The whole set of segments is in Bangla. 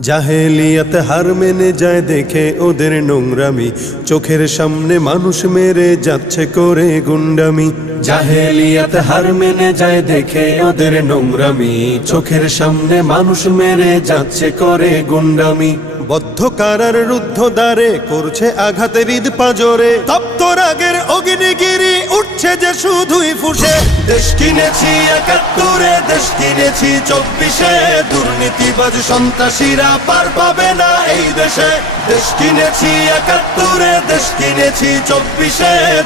জাহেলিয়াত হার মেনে যায় দেখে ওদের নোংরামি, চোখের সামনে মানুষ মেরে যাচ্ছে করে গুন্ডামি। জাহেলিয়াত হার মেনে যায় দেখে ওদের নোংরামি, চোখের সামনে মানুষ মেরে যাচ্ছে করে গুন্ডামি। বদ্ধ কারার রুদ্ধ দ্বারে করছে আঘাতে হৃদ পাজরে, তপ্ত রাগের অগ্নিগিরি উঠছে যে শুধুই ফুসে। দেশ কিনেছি ৭১, দেশ কিনেছি ২৪, দুর্নীতিবাজ সন্ত্রাসীরা পার পাবে না এই দেশে। দেশ কিনেছি ৭১, দেশ কিনেছি ২৪,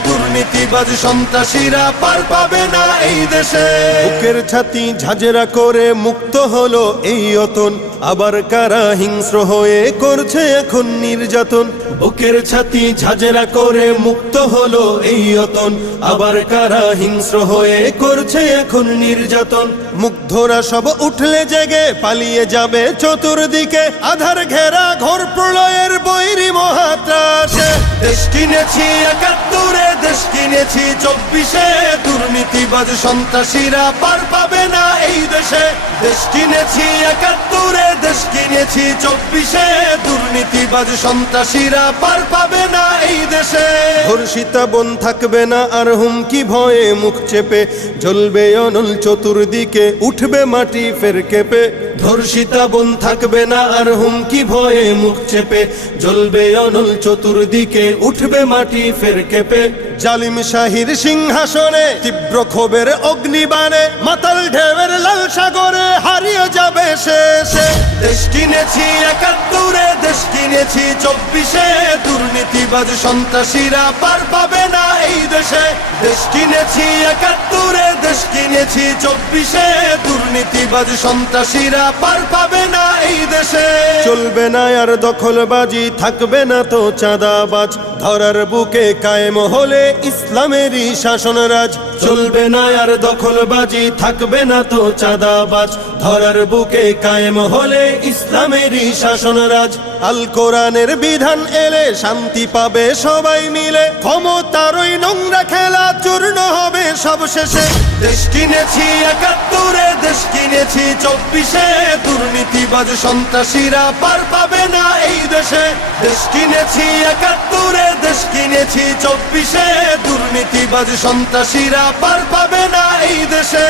দুর্নীতিবাজ সন্ত্রাসীরা পার পাবে না এই দেশে। বুকের ছাতি ঝাঁঝরা করে মুক্ত হলো এই অতন, আবার কারা হিংস্র হয়ে করছে এখন নির্যাতন। বুকের ছাতি ঝাঁঝরা করে মুক্ত হলো এই অতন, আবার কারা হিংস্র হয়ে করছে এখন নির্যাতন। মুগ্ধরা সব উঠলে জেগে পালিয়ে যাবে চতুর্দিকে, আধার ঘেরা ঘোর প্রলয়ের বৈরী মহাত্রাসে। দেশ কিনেছি ৭১, দেশ কিনেছি ২৪, দুর্নীতিবাজ সন্ত্রাসীরা পার পাবে না এই দেশে। দেশ কিনেছি ৭১, দেশ কিনেছি ২৪, দুর্নীতিবাজ সন্ত্রাসীরা পার পাবে না এই দেশে। ধর্ষিতা বোন থাকবে না আর হুমকি ভয়ে মুখ চেপে, জ্বলবে অনল চতুর্দিকে উঠবে মাটি ফের কেঁপে। ধর্ষিতা বোন থাকবে না আর হুমকি ভয়ে মুখ চেপে, জ্বলবে অনল চতুর্দিকে উঠবে মাটি ফের কেঁপে। জালিম শাহীর সিংহাসনে তীব্র ক্ষোভের অগ্নিবাণে, মাতাল ঢেউয়ের লাল সাগরে হারিয়ে যাবে শেষে। দেশ কিনেছি ৭১, দেশ কিনেছি ২৪, দুর্নীতিবাজ সন্ত্রাসীরা পার পাবে না এই দেশে। দেশ কিনেছি ৭১, দেশ কিনেছি ২৪, দুর্নীতিবাজ সন্ত্রাসীরা পার পাবে না এই দেশে। চলবে না আর দখলবাজি, থাকবে না তো চাঁদাবাজ, ধরার বুকে কায়েম হলে ইসলামেরই শাসনরাজ। চলবে না আর দখলবাজি, থাকবে না তো চাঁদাবাজ, ধরার বুকে কায়েম হলে ইসলামেরই শাসনরাজ। আল কোরআনের বিধান এলে শান্তি পাবে সবাই মিলে, ক্ষমতার ওই নোংরা খেলা চূর্ণ হবে সব শেষে। দেশ কিনেছি ৭১, দেশ কিনেছি ২৪, দুর্নীতিবাজ সন্ত্রাসীরা পার পাবে না এই দেশে। দেশ কিনেছি ৭১, দেশ কিনেছি ২৪, দুর্নীতিবাজ সন্ত্রাসীরা পার পাবে না এই দেশে।